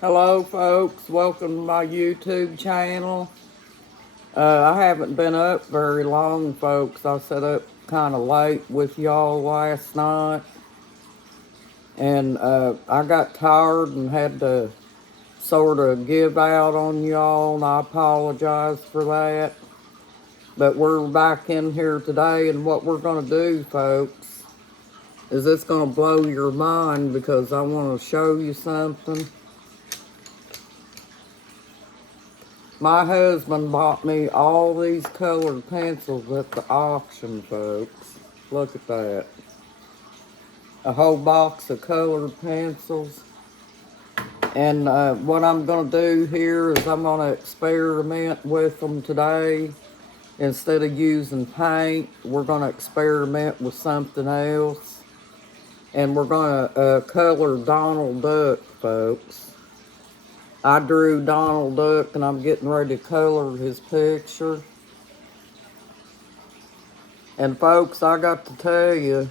Hello, folks. Welcome to my YouTube channel. I haven't been up very long, folks. I set up kind of late with y'all last night, and I got tired and had to sort of give out on y'all, and I apologize for that. But we're back in here today, and what we're going to do, folks, is it's going to blow your mind because I want to show you something. My husband bought me all these colored pencils at the auction, folks. Look at that. A whole box of colored pencils. And what I'm going to do here is I'm going to experiment with them today. Instead of using paint, we're going to experiment with something else. And we're going to color Donald Duck, folks. I drew Donald Duck and I'm getting ready to color his picture. And folks, I got to tell you,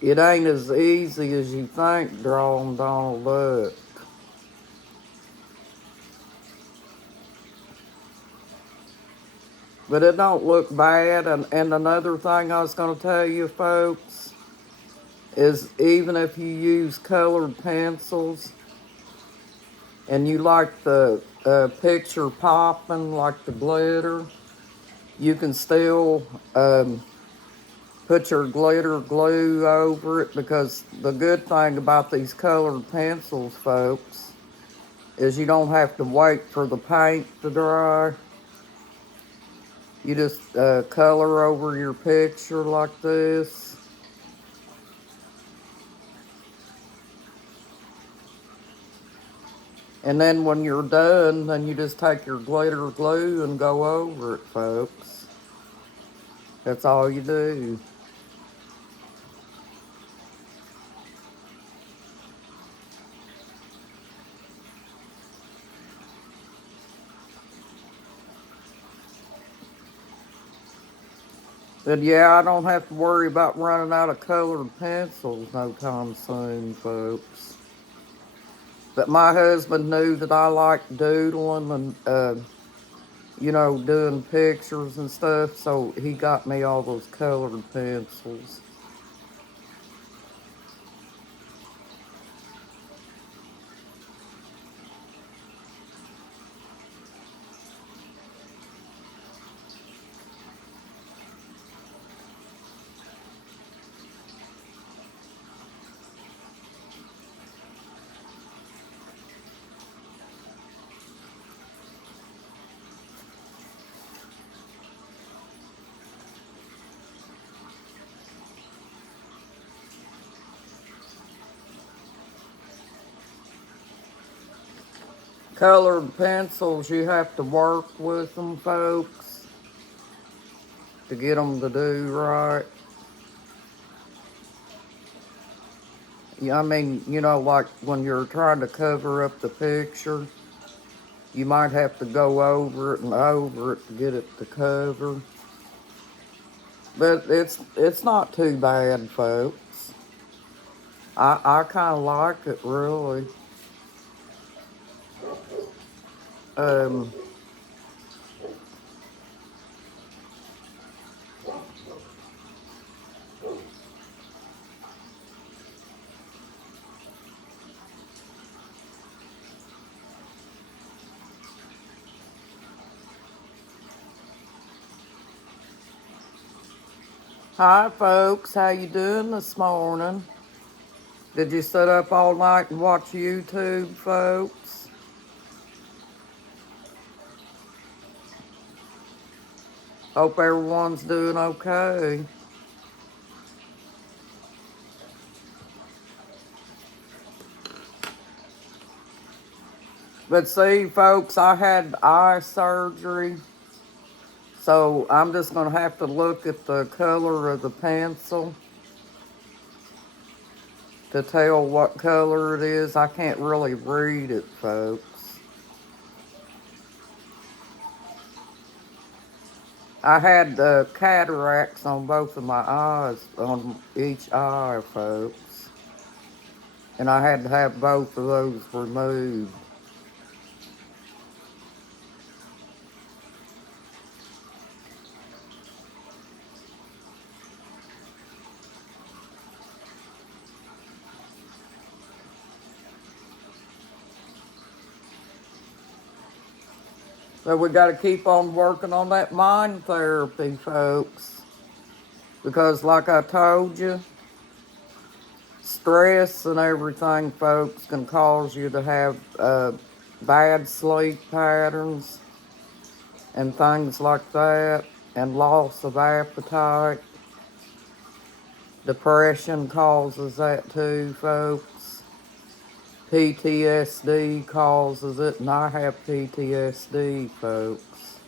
it ain't as easy as you think drawing Donald Duck. But it don't look bad. And another thing I was going to tell you, folks, is even if you use colored pencils and you like the picture popping, like the glitter, you can still put your glitter glue over it, because the good thing about these colored pencils, folks, is you don't have to wait for the paint to dry. You just color over your picture like this. And then when you're done, then you just take your glitter glue and go over it, folks. That's all you do. But yeah, I don't have to worry about running out of colored pencils no time soon, folks. But my husband knew that I liked doodling and, doing pictures and stuff, so he got me all those colored pencils. Colored pencils, you have to work with them, folks, to get them to do right. Yeah, I mean, like when you're trying to cover up the picture, you might have to go over it and over it to get it to cover. But it's not too bad, folks. I kind of like it, really. Um, Hi, folks. How you doing this morning? Did you sit up all night and watch YouTube, folks? Hope everyone's doing okay. But see, folks, I had eye surgery, so I'm just going to have to look at the color of the pencil to tell what color it is. I can't really read it, folks. I had cataracts on both of my eyes, on each eye, folks. and I had to have both of those removed. So we got to keep on working on that mind therapy, folks. Because, like I told you, stress and everything, folks, can cause you to have bad sleep patterns and things like that, and loss of appetite. Depression causes that too, folks. PTSD causes it, and I have PTSD, folks.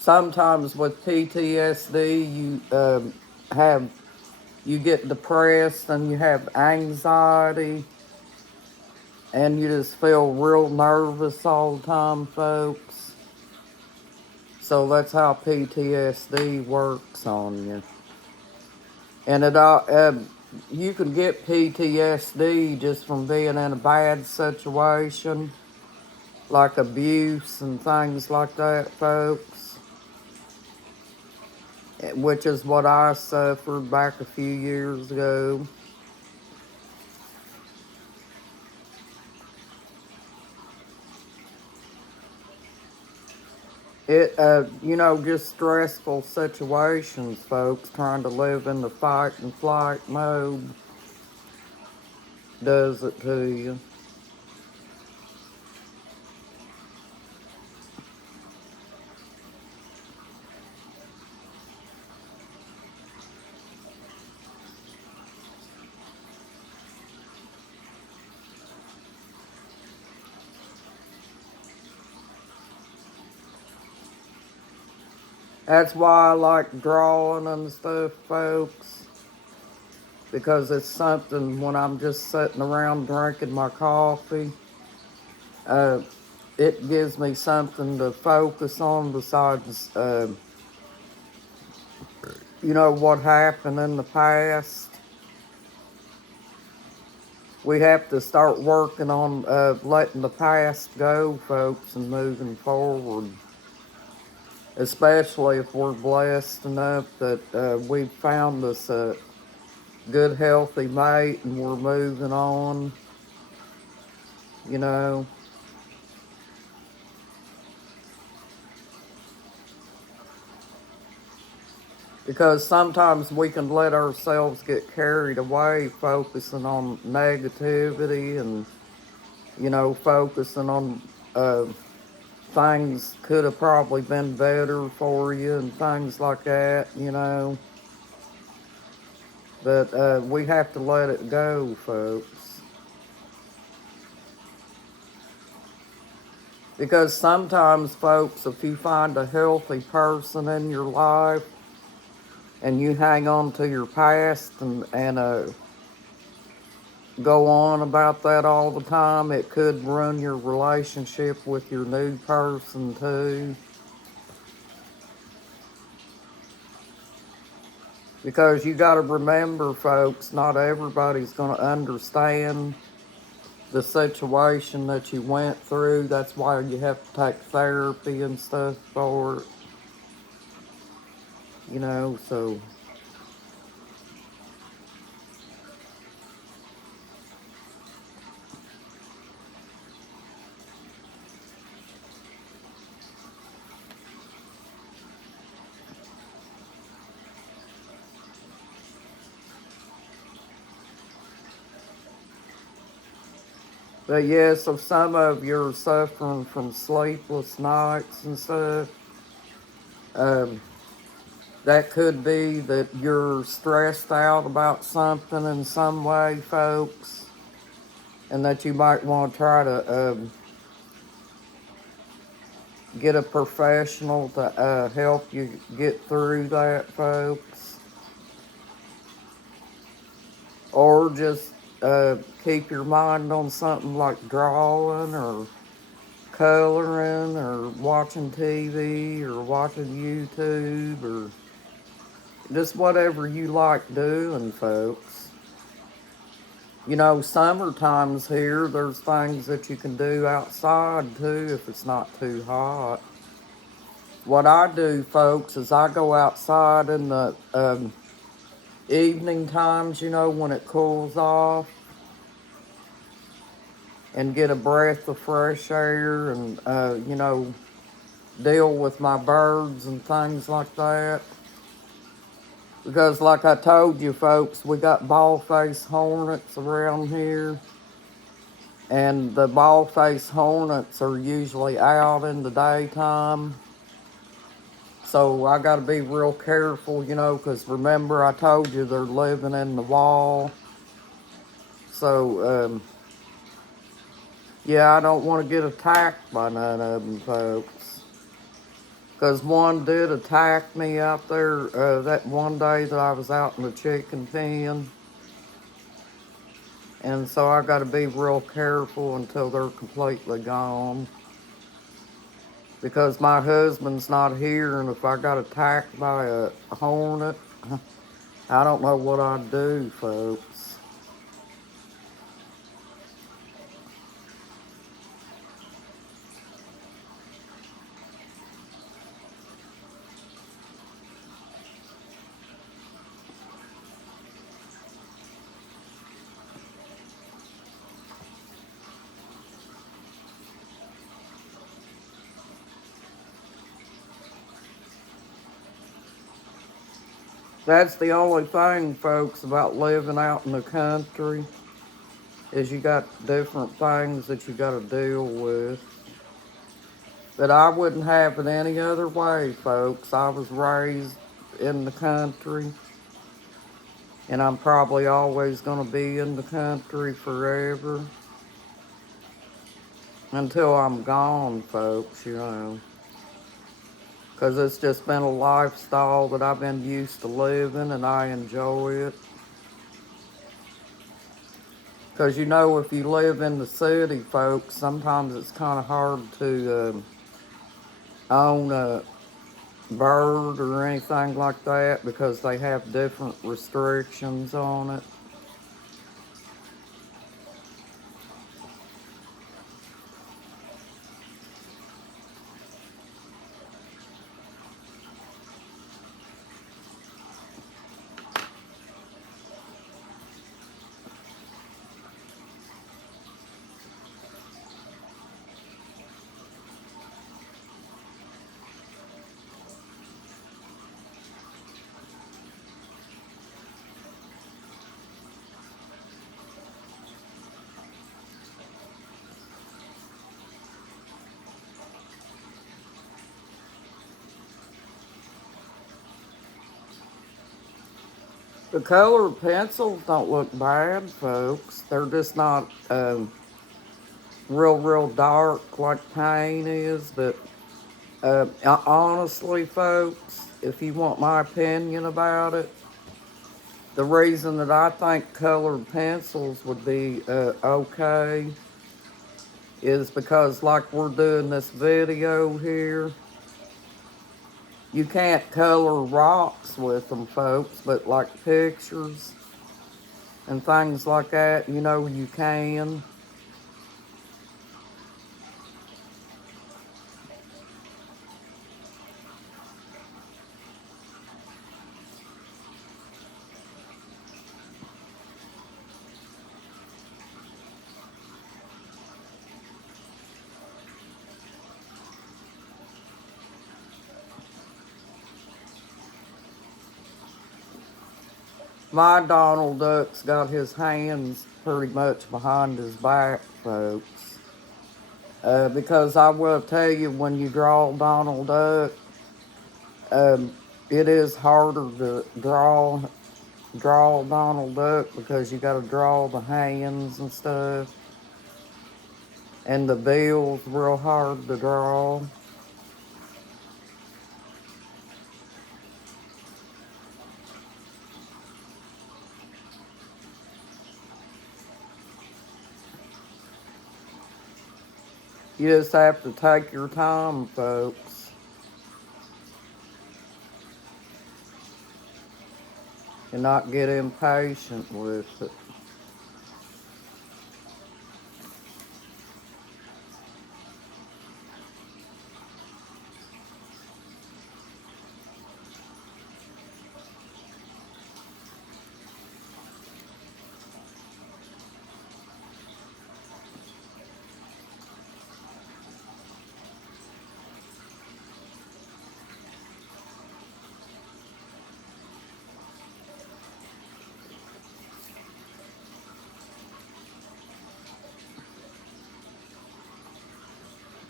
Sometimes with PTSD, have you get depressed and you have anxiety, and you just feel real nervous all the time, folks. So that's how PTSD works on you. And you can get PTSD just from being in a bad situation, like abuse and things like that, folks. Which is what I suffered back a few years ago. Just stressful situations, folks, trying to live in the fight and flight mode does it to you. That's why I like drawing and stuff, folks, because it's something when I'm just sitting around drinking my coffee, uh, it gives me something to focus on besides, what happened in the past. We have to start working on letting the past go, folks, and moving forward. Especially if we're blessed enough that we've found us a good, healthy mate and we're moving on, you know. Because sometimes we can let ourselves get carried away focusing on negativity and, focusing on uh, things could have probably been better for you and things like that. But we have to let it go, folks. Because sometimes, folks, if you find a healthy person in your life and you hang on to your past and go on about that all the time, it could ruin your relationship with your new person, too. Because you got to remember, folks, not everybody's going to understand the situation that you went through. That's why you have to take therapy and stuff for it. So. But yes, if some of you are suffering from sleepless nights and stuff, um, that could be that you're stressed out about something in some way, folks, and that you might want to try to get a professional to help you get through that, folks. Or just keep your mind on something like drawing or coloring or watching TV or watching YouTube or just whatever you like doing, folks. You know, summertime's here. There's things that you can do outside too if it's not too hot. What I do, folks, is I go outside in the evening times, you know, when it cools off, and get a breath of fresh air and, you know, deal with my birds and things like that. Because like I told you folks, we got bald-faced hornets around here. And the bald-faced hornets are usually out in the daytime. So I gotta be real careful, you know, because remember I told you they're living in the wall. So, yeah, I don't want to get attacked by none of them, folks. Because one did attack me out there that one day that I was out in the chicken pen. And so I got to be real careful until they're completely gone. Because my husband's not here, and if I got attacked by a hornet, I don't know what I'd do, folks. That's the only thing, folks, about living out in the country, is you got different things that you got to deal with. But I wouldn't have it any other way, folks. I was raised in the country, and I'm probably always going to be in the country forever until I'm gone, folks, you know. Because it's just been a lifestyle that I've been used to living, and I enjoy it. Because, you know, if you live in the city, folks, sometimes it's kind of hard to own a bird or anything like that because they have different restrictions on it. The colored pencils don't look bad, folks. They're just not real dark like paint is. But honestly, folks, if you want my opinion about it, the reason that I think colored pencils would be okay is because, like we're doing this video here, you can't color rocks with them, folks, but like pictures and things like that, you know, you can. My Donald Duck's got his hands pretty much behind his back, folks. Because I will tell you, when you draw Donald Duck, it is harder to draw Donald Duck because you got to draw the hands and stuff, and the bill's real hard to draw. You just have to take your time, folks. And not get impatient with it.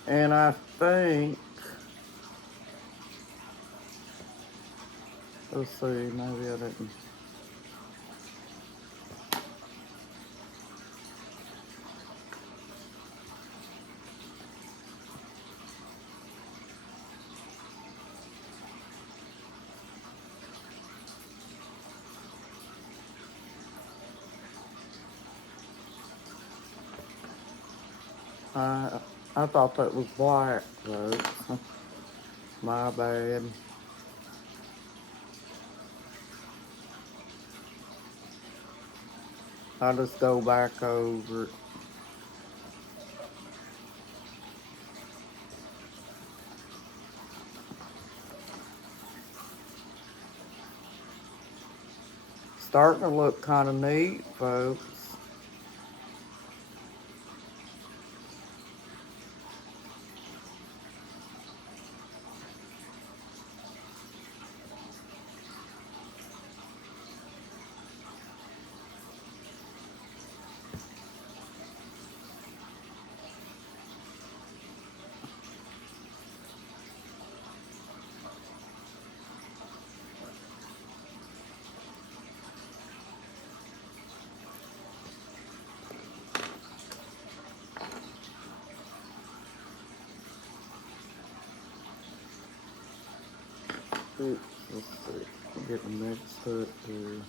And I think, let's see, maybe I didn't. I thought that was black, folks. My bad. I'll just go back over it. Starting to look kind of neat, folks. Oops, let's see. I'm getting mixed up here.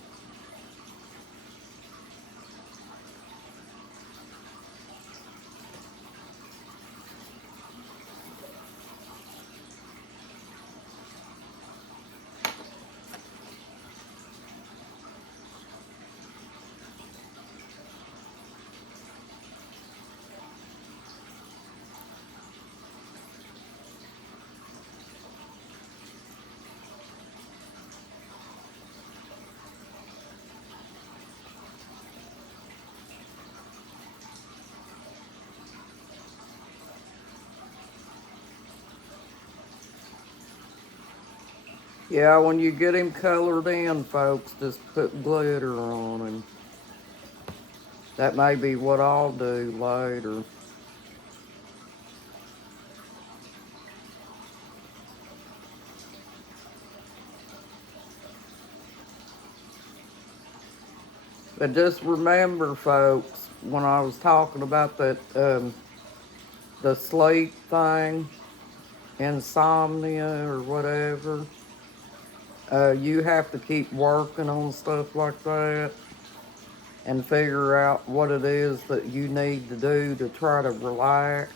Yeah, when you get him colored in, folks, just put glitter on him. That may be what I'll do later. But just remember, folks, when I was talking about that, the sleep thing, insomnia or whatever, you have to keep working on stuff like that and figure out what it is that you need to do to try to relax.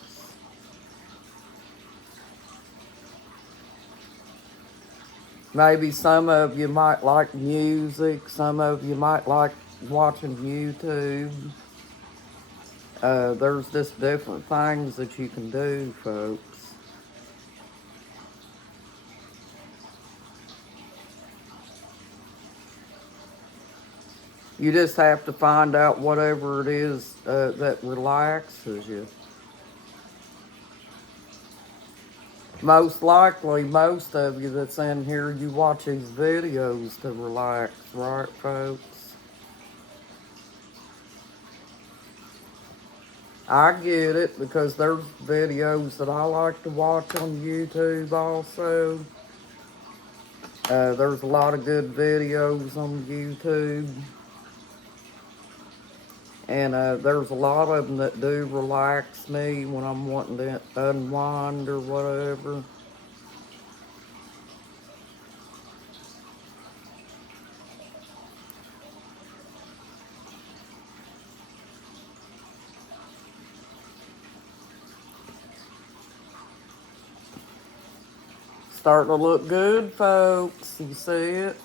Maybe some of you might like music, some of you might like watching YouTube. There's just different things that you can do, folks. You just have to find out whatever it is that relaxes you. Most likely, most of you that's in here, you watch these videos to relax, right, folks? I get it because there's videos that I like to watch on YouTube also. There's a lot of good videos on YouTube. And there's a lot of them that do relax me when I'm wanting to unwind or whatever. starting to look good, folks. You see it?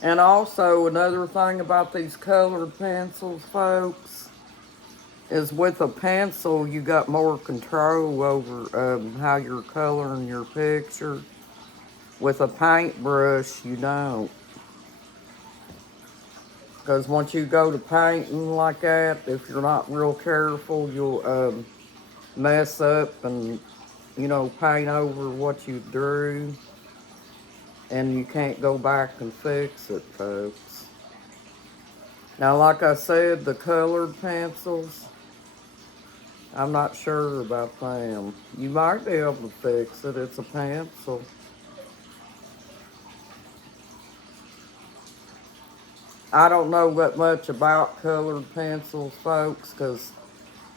And also another thing about these colored pencils, folks, is with a pencil you got more control over how you're coloring your picture. With a paintbrush, you don't. Because once you go to painting like that, if you're not real careful, you'll mess up and, paint over what you drew. And you can't go back and fix it, folks. Now, like I said, the colored pencils, I'm not sure about them. You might be able to fix it. It's a pencil. I don't know that much about colored pencils, folks, because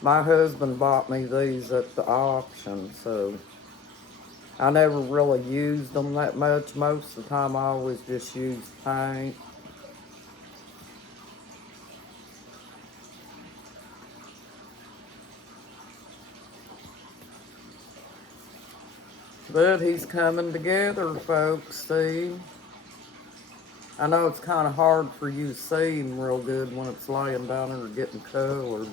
my husband bought me these at the auction, so I never really used them that much. Most of the time, I always just used paint. But he's coming together, folks, see? I know it's kind of hard for you to see him real good when it's laying down there getting colored.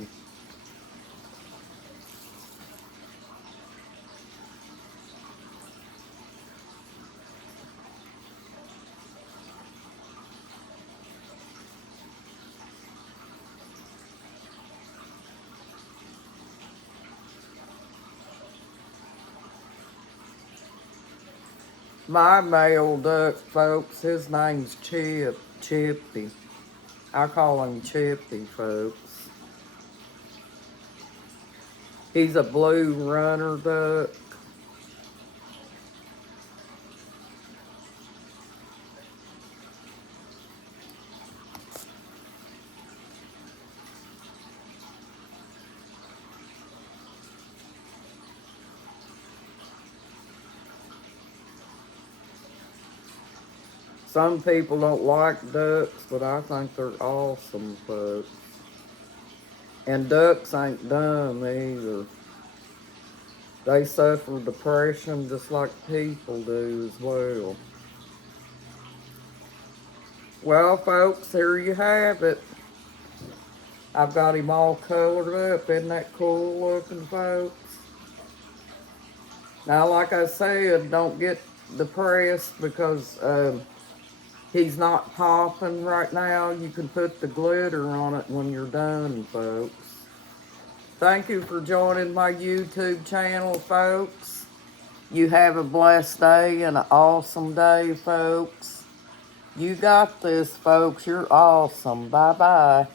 My male duck, folks, his name's Chippy. I call him Chippy, folks. He's a blue runner duck. Some people don't like ducks, but I think they're awesome, folks. And ducks ain't dumb either. They suffer depression just like people do as well. Well, folks, here you have it. I've got him all colored up. Isn't that cool looking, folks? Now, like I said, don't get depressed because he's not popping right now. You can put the glitter on it when you're done, folks. Thank you for joining my YouTube channel, folks. You have a blessed day and an awesome day, folks. You got this, folks. You're awesome. Bye-bye.